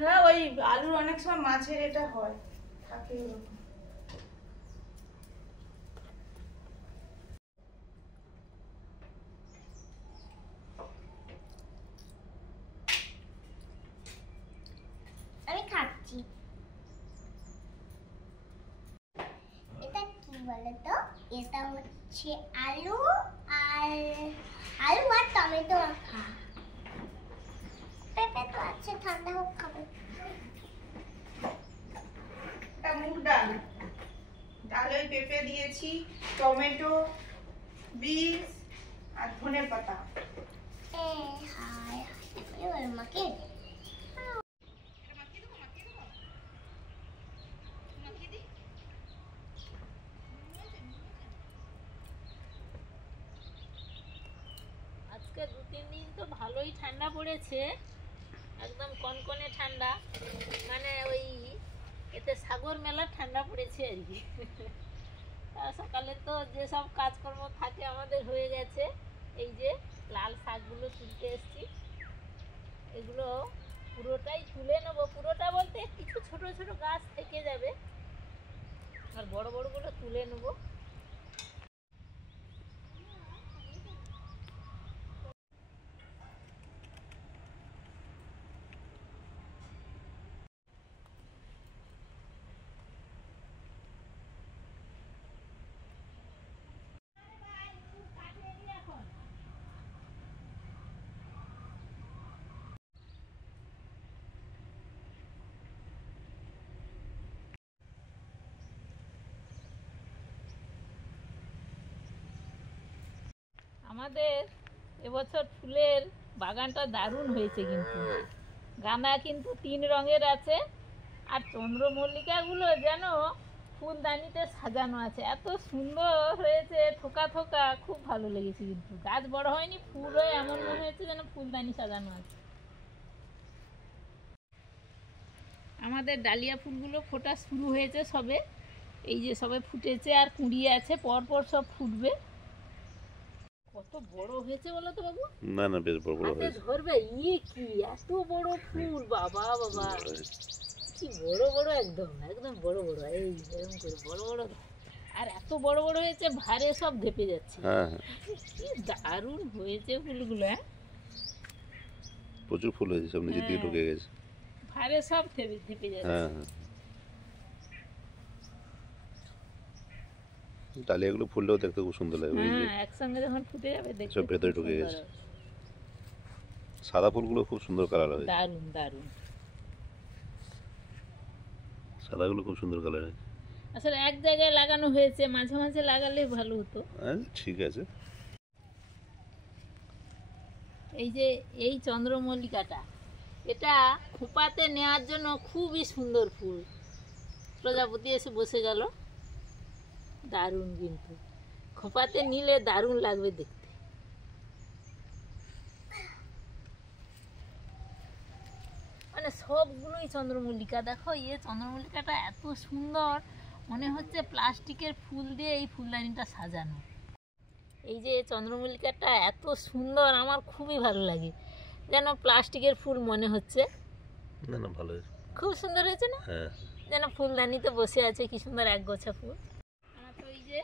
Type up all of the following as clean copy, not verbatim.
হ্যাঁ, ওই আলুর অনেক সময় মাছের এটা হয়, থাকে এরকম। আমি খাচ্ছি। এটা কি বলতো? এটা হচ্ছে আলু আর টমেটো মাখা। পেঁপে তো আছে, ঠান্ডা হোক খাবো। এটা মুগ ডাল, ডালে পেঁপে দিয়েছি, টমেটো, বিনস আর ধনের পাতা। মাকে আজকে 2-3 দিন তো ভালোই ঠান্ডা পড়েছে, একদম কনকনে ঠান্ডা, মানে ওই এতে সাগর মেলার ঠান্ডা পড়েছে আর কি। সকালে তো যেসব কাজকর্ম থাকে আমাদের হয়ে গেছে। এই যে লাল শাকগুলো তুলতে এসছি, এগুলো পুরোটাই তুলে নেবো। পুরোটা বলতে কিছু ছোট ছোট গাছ থেকে যাবে, আর বড় বড়গুলো তুলে নেবো। আমাদের এবছর ফুলের বাগানটা দারুণ হয়েছে, কিন্তু গাঁদা কিন্তু 3 রঙের আছে, আর চন্দ্রমল্লিকাগুলো যেন ফুলদানিতে সাজানো আছে, এত সুন্দর হয়েছে, থোকা থোকা, খুব ভালো লেগেছে। কিন্তু গাছ বড় হয়নি, ফুলও এমন মনে হচ্ছে যেন ফুলদানি সাজানো আছে। আমাদের ডালিয়া ফুলগুলো ফোটা শুরু হয়েছে সবে, এই যে সবে ফুটেছে আর কুঁড়িয়ে আছে, পরপর সব ফুটবে। কত বড় হয়েছে বলো তো বাবু? না না, বেশ বড় বড় হয়েছে। ধরবে ইয়ে কি এত বড় ফুল, বাবা বাবা কি বড় বড়, একদম একদম বড় বড়, এই এরকম করে বড় বড়, আর এত বড় বড় হয়েছে, ভারে সব ধেপে যাচ্ছে। হ্যাঁ, কি দারুণ হয়েছে ফুলগুলো, হ্যাঁ প্রচুর ফুল হয়েছে, সব নিচে দিয়ে ঢুকে গেছে, ভারে সব ধেপে যাচ্ছে। হ্যাঁ হ্যাঁ, ডালিয়াগুলো ফুললেও দেখতে খুব সুন্দর লাগে। হ্যাঁ, একসঙ্গে যখন ফুটে যাবে দেখতে সব ভেতরে ঢুকে গেছে। সাদা ফুলগুলো খুব সুন্দর কালার হয়েছে, দারুণ দারুণ। সাদাগুলো খুব সুন্দর কালার হয়েছে। আসলে এক জায়গায় লাগানো হয়েছে, মাঝে মাঝে লাগালে ভালো হতো। হ্যাঁ ঠিক আছে। এই যে এই চন্দ্রমল্লিকাটা, এটা খোপাতে নেওয়ার জন্য খুবই সুন্দর ফুল। প্রজাপতি এসে বসে গেল, দারুণ, কিন্তু খোপাতে নিলে দারুণ লাগবে দেখতে। মানে সবগুলোই চন্দ্রমল্লিকা, দেখো চন্দ্রমল্লিকাটা এত সুন্দর, মনে হচ্ছে প্লাস্টিকের ফুল দিয়ে এই ফুলদানিটা সাজানো। এই যে চন্দ্রমল্লিকাটা এত সুন্দর, আমার খুবই ভালো লাগে, যেন প্লাস্টিকের ফুল মনে হচ্ছে। না না, ভালো হয়েছে, খুব সুন্দর হয়েছে না? হ্যাঁ, যেন ফুলদানিতে বসে আছে, কি সুন্দর এক গোছা ফুল। আমার তো এই যে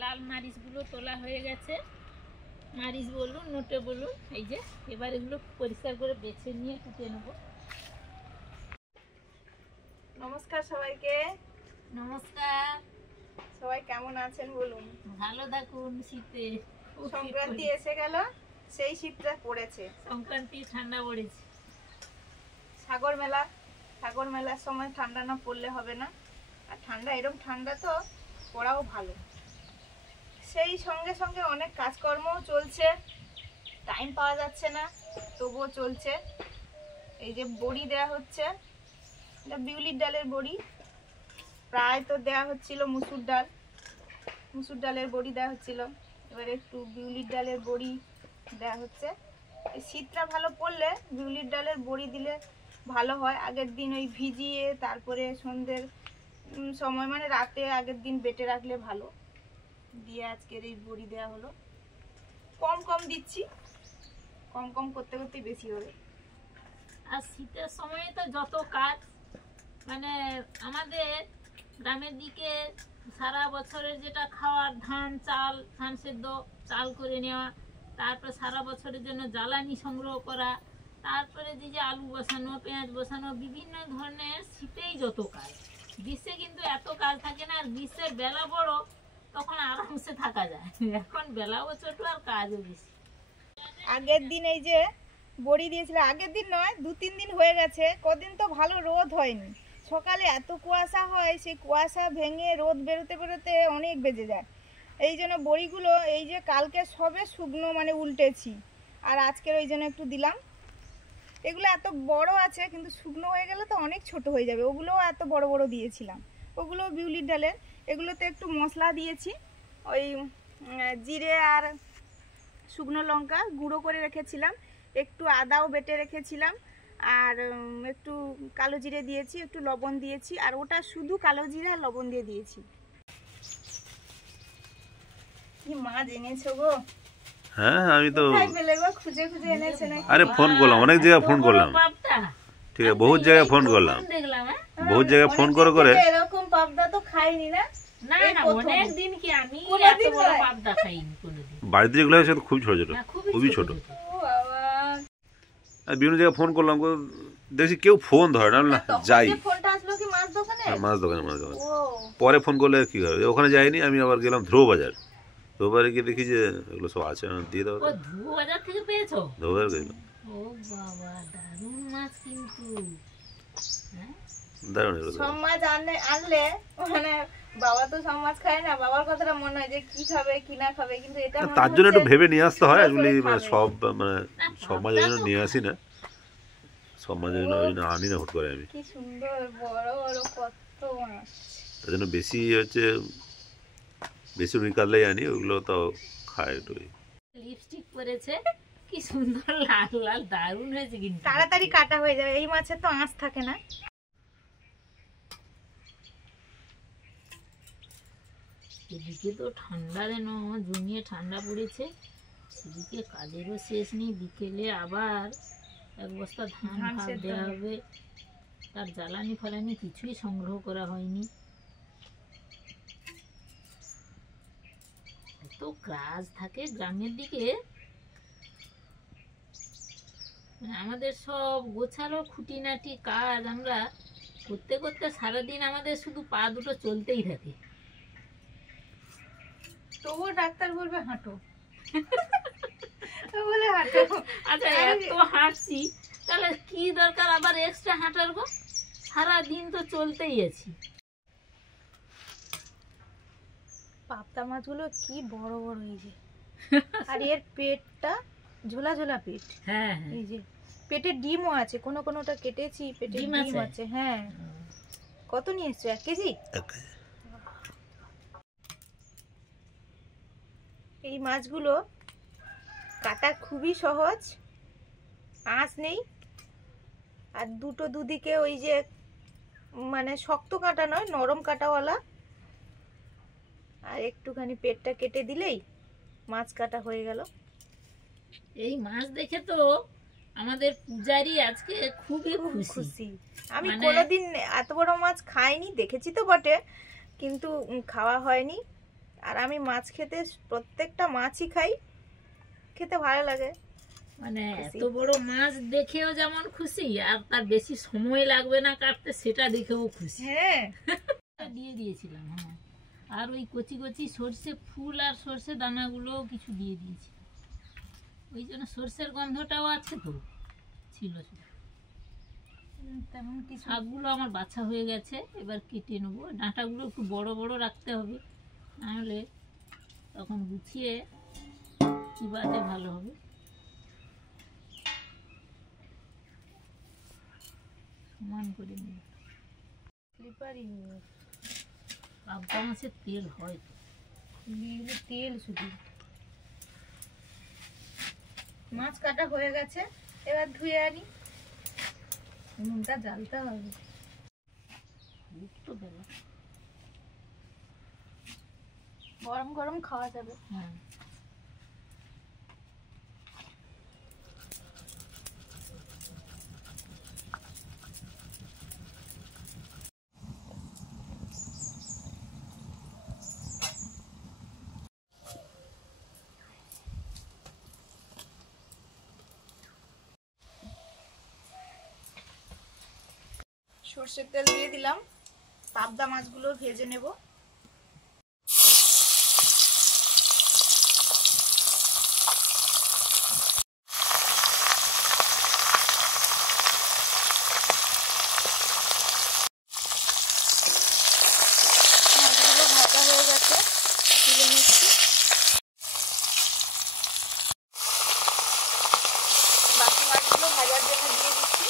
লাল মারিচগুলো তোলা হয়ে গেছে, মারিচ বলুন নোটে বলুন, এই যে এবার এগুলো পরিষ্কার করে বেছে নিয়ে কুটে নেবো। নমস্কার সবাইকে। নমস্কার। সবাই কেমন আছেন বলুন? ভালো থাকুন। শীতে সংক্রান্তি এসে গেল, সেই শীতটা পড়েছে, সংক্রান্তি ঠান্ডা পড়েছে। সাগর মেলার সময় ঠান্ডা না পড়লে হবে না, আর ঠান্ডা এরকম ঠান্ডা তো পড়াও ভালো। সেই সঙ্গে সঙ্গে অনেক কাজকর্মও চলছে, টাইম পাওয়া যাচ্ছে না, তবুও চলছে। এই যে বড়ি দেয়া হচ্ছে, এটা বিউলির ডালের বড়ি, প্রায় তো দেয়া হচ্ছিল মুসুর ডালের বড়ি দেওয়া হচ্ছিল, এবার একটু বিউলির ডালের বড়ি দেওয়া হচ্ছে। এই শীতটা ভালো পড়লে বিউলির ডালের বড়ি দিলে ভালো হয়। আগের দিন ওই ভিজিয়ে তারপরে সন্ধ্যের সময়, মানে রাতে আগের দিন বেটে রাখলে ভালো, দিয়ে আজকের এই বড়ি দেওয়া হলো। কম কম দিচ্ছি, কম কম করতে করতে বেশি হবে। আর শীতের সময়ে তো যত কাজ, মানে আমাদের গ্রামের দিকে সারা বছরের যেটা খাওয়ার ধান সেদ্ধ চাল করে নেওয়া, তারপর সারা বছরের জন্য জ্বালানি সংগ্রহ করা, তারপরে যে আলু বসানো, পেঁয়াজ বসানো, বিভিন্ন ধরনের শীতেই যত কাজ। গ্রীষ্মে কিন্তু এত কাজ থাকে না, আর গ্রীষ্মের বেলা বড়, তখন আরামসে থাকা যায়। এখন বেলাও ছোট আর কাজও বেশি। আগের দিন এই যে বড়ি দিয়েছিল, আগের দিন নয় 2-3 দিন হয়ে গেছে, কদিন তো ভালো রোদ হয়নি। সকালে এত কুয়াশা হয়, সেই কুয়াশা ভেঙে রোদ বেরোতে বেরোতে অনেক বেজে যায়। এই জন্য বড়িগুলো এই যে কালকে সবে শুকনো মানে উল্টেছি, আর আজকের ওই জন্য একটু দিলাম। এগুলো এত বড় আছে, কিন্তু শুকনো হয়ে গেলে তো অনেক ছোট হয়ে যাবে। ওগুলোও এত বড় বড় দিয়েছিলাম, ওগুলো বিউলির ডালের। এগুলোতে একটু মশলা দিয়েছি, ওই জিরে আর শুকনো লঙ্কা গুঁড়ো করে রেখেছিলাম, একটু আদাও বেটে রেখেছিলাম, আর একটু কালো জিরে দিয়েছি, একটু লবণ দিয়েছি, আর ওটা শুধু কালো জিরে আর লবণ দিয়ে দিয়েছি। কি মাছ এনেছো গো? হ্যাঁ আমি তো কোথায় পেলে গো? খুঁজে খুঁজে এনেছে নাকি? আরে ফোন করলাম, অনেক জায়গায় ফোন করলাম, পাবদা ঠিক আছে, বহুত জায়গায় ফোন করলাম, দেখলাম। বহুত জায়গায় ফোন করে করে এরকম পাবদা তো খাইনি না। না এই না, প্রথম। অনেক দিন কি আমি এত কোনোদিন বড় নয়। পাবদা খাইনি কোনোদিন। বাড়িতে যেগুলো আছে খুব ছোট ছোট, না, খুবই ছোট। ও বাবা, আর বিভিন্ন জায়গায় ফোন করলাম, দেখছি কেউ ফোন ধরে না, না তখন যাই যে ফোনটা আসলো কি মাছ দোকানে? মাছ দোকানে, মাছ দোকানে। ও পরে ফোন করলে কি হবে, ওখানে যাইনি, আমি আবার গেলাম ধ্রুব বাজার। ধ্রুব বাজারে গিয়ে দেখি যে এগুলো সব আছে, দিয়ে দাও। ও ধুয়ো বাজার থেকে পেয়েছো? ধ্রুব বাজার গেলাম, ও বাবা, দারুণ মাছ কিন্তু। হ্যাঁ, দারুণ এগুলো সব মাছ আনলে মানে বাবা তো সব মাছ খায় না, বাবার কথাটা মনে হয় যে কি খাবে কি না খাবে, কিন্তু এটা মনে তার জন্য একটু হচ্ছে ভেবে নিয়ে আসতে হয়। সুন্দর এগুলি করে মানে খাবে। সব মানে না, সব মাঝে জন্য পাবদা নিয়ে তো আসি না, সব মাঝে জন্য ওই জন্য আনি না হুট করে আমি। কি সুন্দর বড় বড় কত মাছ। তার জন্য বেশি হচ্ছে, বেশি রুই কাতলাই আনি, ওগুলো তো খায় একটু। লিপস্টিক পরেছে, কি সুন্দর লাল লাল, দারুণ হয়েছে কিন্তু। তাড়াতাড়ি কাটা হয়ে যাবে, এই মাছের তো আঁশ থাকে না। এদিকে তো ঠান্ডা যেন জমিয়ে ঠান্ডা পড়েছে, সেদিকে কাজেরও শেষ নেই। বিকেলে আবার এক বস্তা ধান ধান ভাত সেদ্ধ দেওয়া হবে। হবে, তার জ্বালানি ফালানি কিছুই সংগ্রহ করা হয়নি। এত কাজ থাকে গ্রামের দিকে, মানে আমাদের সব গোছালো খুঁটিনাটি কাজ আমরা করতে করতে সারাদিন আমাদের শুধু পা দুটো চলতেই থাকে। তবুও ডাক্তার বলবে হাঁটো, তো বলে হাঁটো। আচ্ছা, এত হাঁটছি, তাহলে কি দরকার আবার এক্সট্রা হাঁটার গো? সারাদিন তো চলতেই আছি। পাবদা মাছগুলো কি বড় বড়, এই যে, আর এর পেটটা ঝোলা ঝোলা পেট। হ্যাঁ হ্যাঁ, এই যে পেটে ডিমও আছে, কোনো কোনোটা কেটেছি, পেটে ডিম ডিম আছে? আছে। হ্যাঁ, কত নিয়ে এসছো? 1 কেজি? এই মাছগুলো কাটা খুবই সহজ, আঁশ নেই, আর দুদিকে ওই যে মানে শক্ত কাটা নয়, নরম কাটাওয়ালা, আর একটুখানি পেটটা কেটে দিলেই মাছ কাটা হয়ে গেল। এই মাছ দেখে তো আমাদের পূজারি আজকে খুবই খুব খুশি। খুশি। আমি মানে- কোনোদিন এত বড় মাছ খাইনি, দেখেছি তো বটে, কিন্তু খাওয়া হয়নি। আর আমি মাছ খেতে, প্রত্যেকটা মাছই খাই, খেতে ভালো লাগে। মানে খুশি। এত বড় মাছ দেখেও যেমন খুশি, আর তার বেশি সময় লাগবে না কাটতে, সেটা দেখেও খুশি। হ্যাঁ, দিয়ে দিয়েছিলাম। হ্যাঁ, আর ওই কচি কচি সর্ষে ফুল আর সর্ষে দানাগুলোও কিছু দিয়ে দিয়েছি, ওই জন্য সর্ষের গন্ধটাও আছে তো, ছিল ছিল। তেমন কিছু। শাকগুলো আমার বাছা হয়ে গেছে, এবার কেটে নেবো। ডাঁটাগুলো একটু বড় বড় রাখতে হবে, নাহলে তখন গুছিয়ে চিবাতে ভালো হবে। সমান করে নেব। স্লিপারি পাবদা মাছের তেল হয় তো। তেল শুধু। মাছ কাটা হয়ে গেছে, এবার ধুয়ে আনি, নুনটা জ্বালতে হবে। খুব তো বেলা। গরম গরম খাওয়া যাবে। হ্যাঁ, সর্ষের তেল দিয়ে দিলাম, পাবদা মাছগুলো ভেজে নেব। মাছগুলো ভাজা হয়ে গেছে, তুলে নিচ্ছি। বাকি মাছগুলো ভাজার জন্য দিয়ে দিচ্ছি।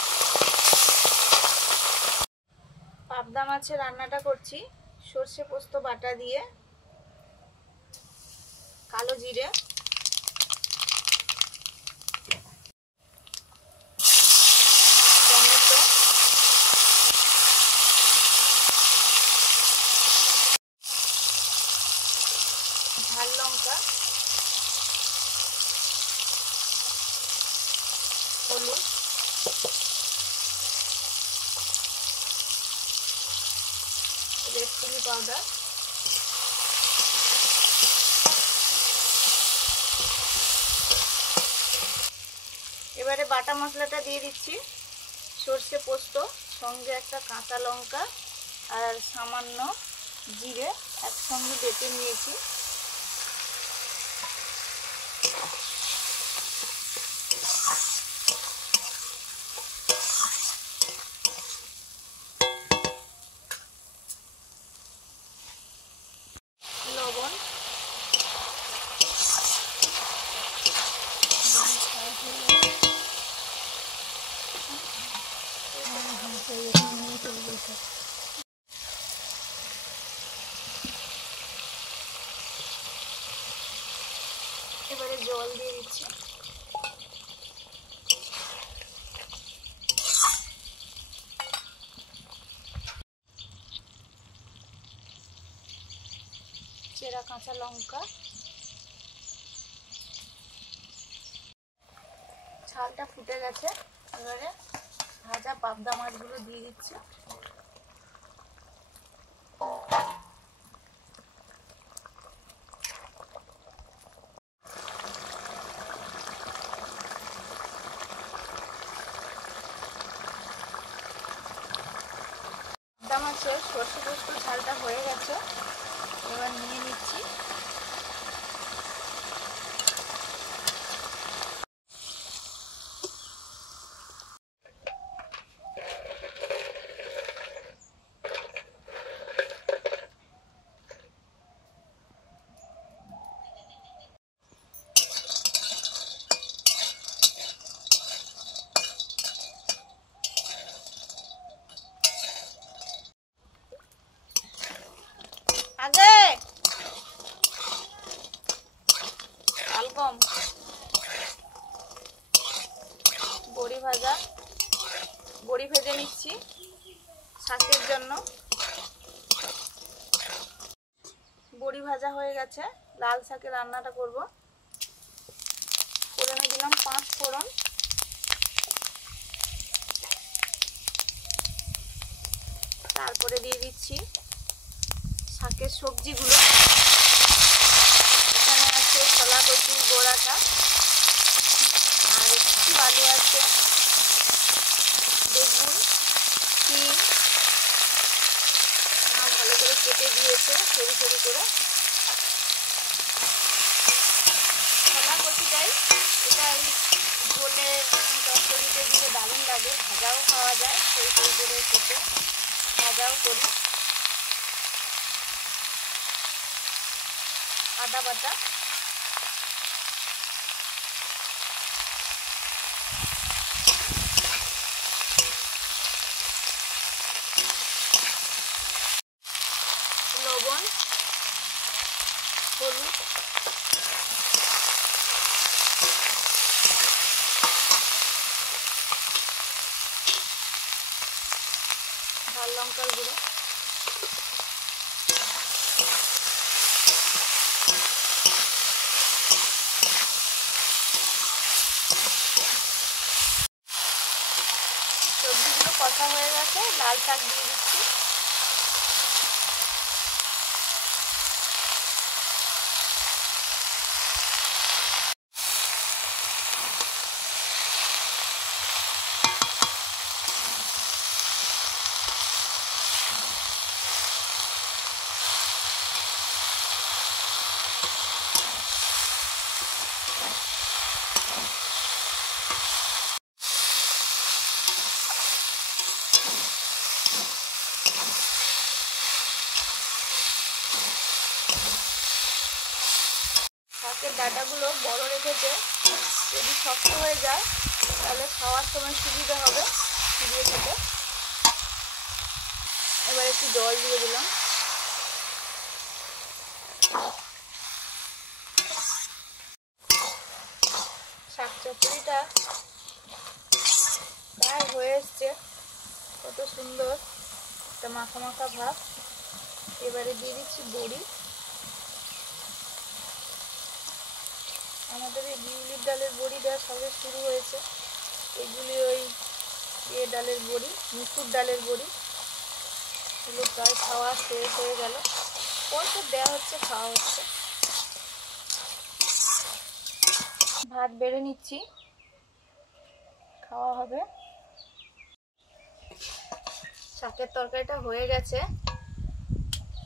পাবদা মাছের রান্নাটা করছি সর্ষে পোস্ত বাটা দিয়ে, কালো জিরে, টমেটো, ঝাল লঙ্কা, হলুদ, রেড চিলি পাউডার, এবারে বাটা মশলাটা দিয়ে দিচ্ছি। সর্ষে পোস্ত, সঙ্গে একটা কাঁচা লঙ্কা আর সামান্য জিরে একসঙ্গে বেটে নিয়েছি। লবণ, এবারে জল দিয়ে দিচ্ছি। চেরা কাঁচা লঙ্কা, ঝালটা ফুটে গেছে, এবারে ভাজা পাবদা মাছগুলো দিয়ে দিচ্ছি। পাবদা মাছের সর্ষে পোস্ত ঝালটা হয়ে গেছে, এবার নিয়ে নিচ্ছি। আগে আলগম বড়ি ভাজা, বড়ি ভেজে নিচ্ছি শাকের জন্য। বড়ি ভাজা হয়ে গেছে, লাল শাকের রান্নাটা করব। ফোড়নে দিলাম 5 ফোড়ন, তারপরে দিয়ে দিচ্ছি শাকের সবজিগুলো। এখানে আছে ছোলা কচুর গোড়াটা, আর একটু আলু আছে, বেগুন, শিম ভালো করে কেটে দিয়েছে সরু সরু করে। ছোলা কচুটাই এটা ঝোলে তরকারিতে দিলে দারুণ লাগে, ভাজাও খাওয়া যায়, সরু সরু করে কেটে ভাজাও করি। আদা বাটা, লবণ, হলুদ, ঝাল লঙ্কার গুঁড়ো, সবজিগুলো কষা হয়ে গেছে, লাল শাক দিয়ে দিচ্ছি। শক্ত হয়ে যায় তাহলে খাওয়ার সময় সুবিধা হবে চিবিয়ে খেতে। এবার একটু জল দিয়ে দিলাম। শাক চচ্চড়িটা প্রায় হয়ে এসছে, কত সুন্দর একটা মাখা মাখা ভাব। এবারে দিয়ে দিচ্ছি বড়ি। আমাদের এই বিউলির ডালের বড়ি দেওয়া সবে শুরু হয়েছে। এগুলি ওই ডালের বড়ি, মুসুর ডালের বড়ি, এগুলো প্রায় খাওয়া শেষ হয়ে গেল। পরপর দেওয়া হচ্ছে, খাওয়া হচ্ছে। ভাত বেড়ে নিচ্ছি, খাওয়া হবে। শাকের তরকারিটা হয়ে গেছে,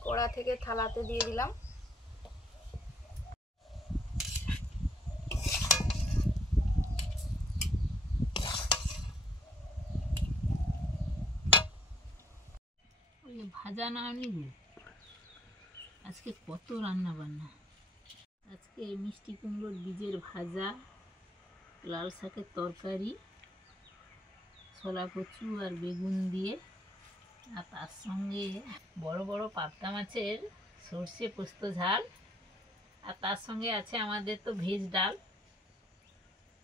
কড়া থেকে থালাতে দিয়ে দিলাম। ভাজা না আনি আজকে কত রান্না বান্না। আজকে মিষ্টি কুমড়োর বীজের ভাজা, লাল শাকের তরকারি, ছোলা কচু আর বেগুন দিয়ে, আর তার সঙ্গে বড় বড় পাবদা মাছের সর্ষে পোস্ত ঝাল, আর তার সঙ্গে আছে আমাদের তো ভেজ ডাল।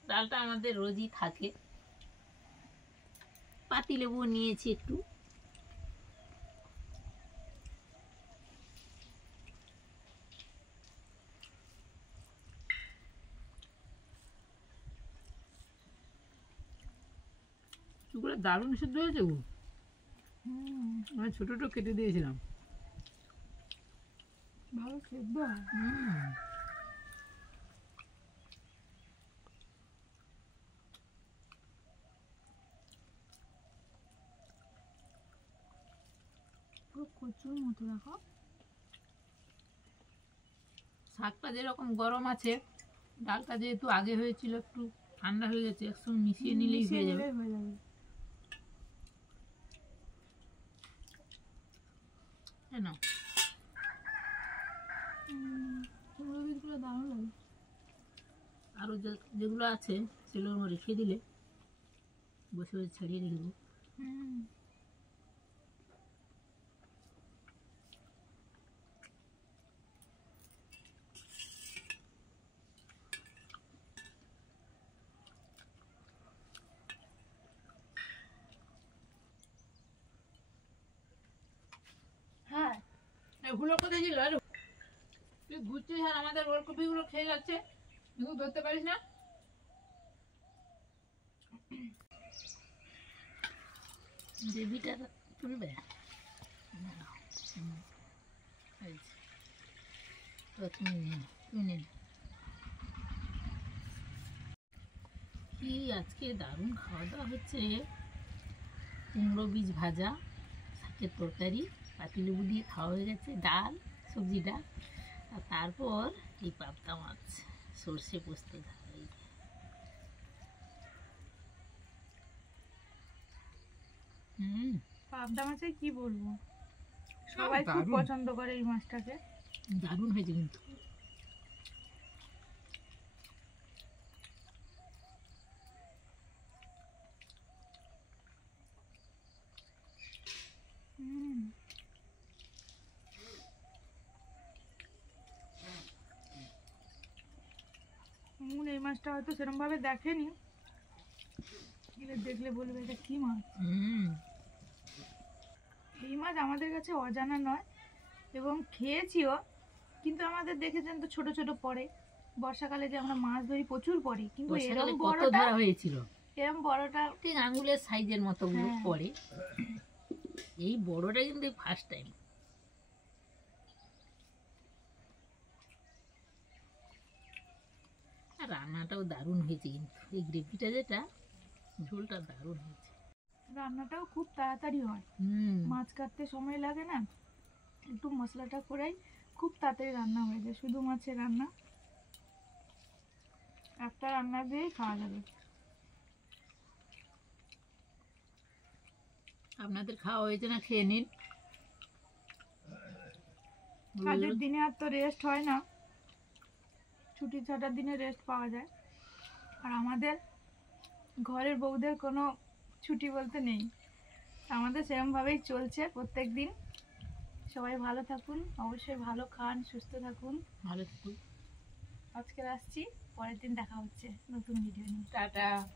ডালটা আমাদের রোজই থাকে। পাতিলেবু নিয়েছি একটু। এগুলো দারুণ সিদ্ধ হয়েছে গো। আমি ছোট ছোট কেটে দিয়েছিলাম, ভালো সিদ্ধ। পুরো কচুর মতো দেখো। শাকটা যেরকম গরম আছে, ডালটা যেহেতু আগে হয়েছিল একটু ঠান্ডা হয়ে গেছে, একসঙ্গে মিশিয়ে নিলেই হয়ে যাবে। না কুমড়ো বীজগুলো দারুণ লাগে। আরও যেগুলো আছে সেগুলো রেখে দিলে বসে বসে ছাড়িয়ে রেখে দেবো। হ্যাঁ, এগুলো কোথায় ছিল? আর তুই ঘুরছিস আর আমাদের ওলকপিগুলো খেয়ে যাচ্ছে, তুই ধরতে পারিস না। গ্রেভিটা তুলবে কি আজকে দারুণ খাওয়া দাওয়া হচ্ছে। কুমড়ো বীজ ভাজা, শাকের তরকারি, পাতিলেবু দিয়ে খাওয়া হয়ে গেছে, ডাল, সবজি ডাল, আর তারপর এই পাবদা মাছ সর্ষে পোস্ত ঝাল। পাবদা মাছের কি বলবো, সবাই খুব দারুণ। পছন্দ করে এই মাছটাকে। দারুণ হয়েছে কিন্তু। এই মাছটা হয়তো সেরকম ভাবে দেখেনি, দেখলে বলবে এটা কি মাছ। এই মাছ আমাদের কাছে অজানা নয় এবং খেয়েছিও, কিন্তু আমাদের দেখেছেন তো ছোট ছোট পড়ে। বর্ষাকালে যে আমরা মাছ ধরি প্রচুর পড়ে, কিন্তু বর্ষাকালে এরকম কত বড়টা, ধরা হয়েছিল, এরকম বড়টা ঠিক আঙুলের সাইজের মতো গুলো হ্যাঁ। পড়ে। এই বড়টা কিন্তু ফার্স্ট টাইম। রান্নাটাও দারুণ হয়েছে কিন্তু, এই গ্রেভিটা যেটা, ঝোলটা দারুণ হয়েছে। রান্নাটাও খুব তাড়াতাড়ি হয়, মাছ কাটতে সময় লাগে না, একটু মশলাটা করেই খুব তাড়াতাড়ি রান্না হয়ে যায়। শুধু মাছের রান্না, একটা রান্না দিয়েই খাওয়া যাবে। আপনাদের খাওয়া হয়েছে না? খেয়ে নিন। কাজের দিনে আর তো রেস্ট হয় না, ছুটি ছাটার দিনে রেস্ট পাওয়া যায়। আর আমাদের ঘরের বউদের কোনো ছুটি বলতে নেই, আমাদের সেরকমভাবেই চলছে প্রত্যেক দিন। সবাই ভালো থাকুন, অবশ্যই ভালো খান, সুস্থ থাকুন। ভালো থাকুন। আজকে আসছি, পরের দিন দেখা হচ্ছে নতুন ভিডিও নিয়ে। টাটা।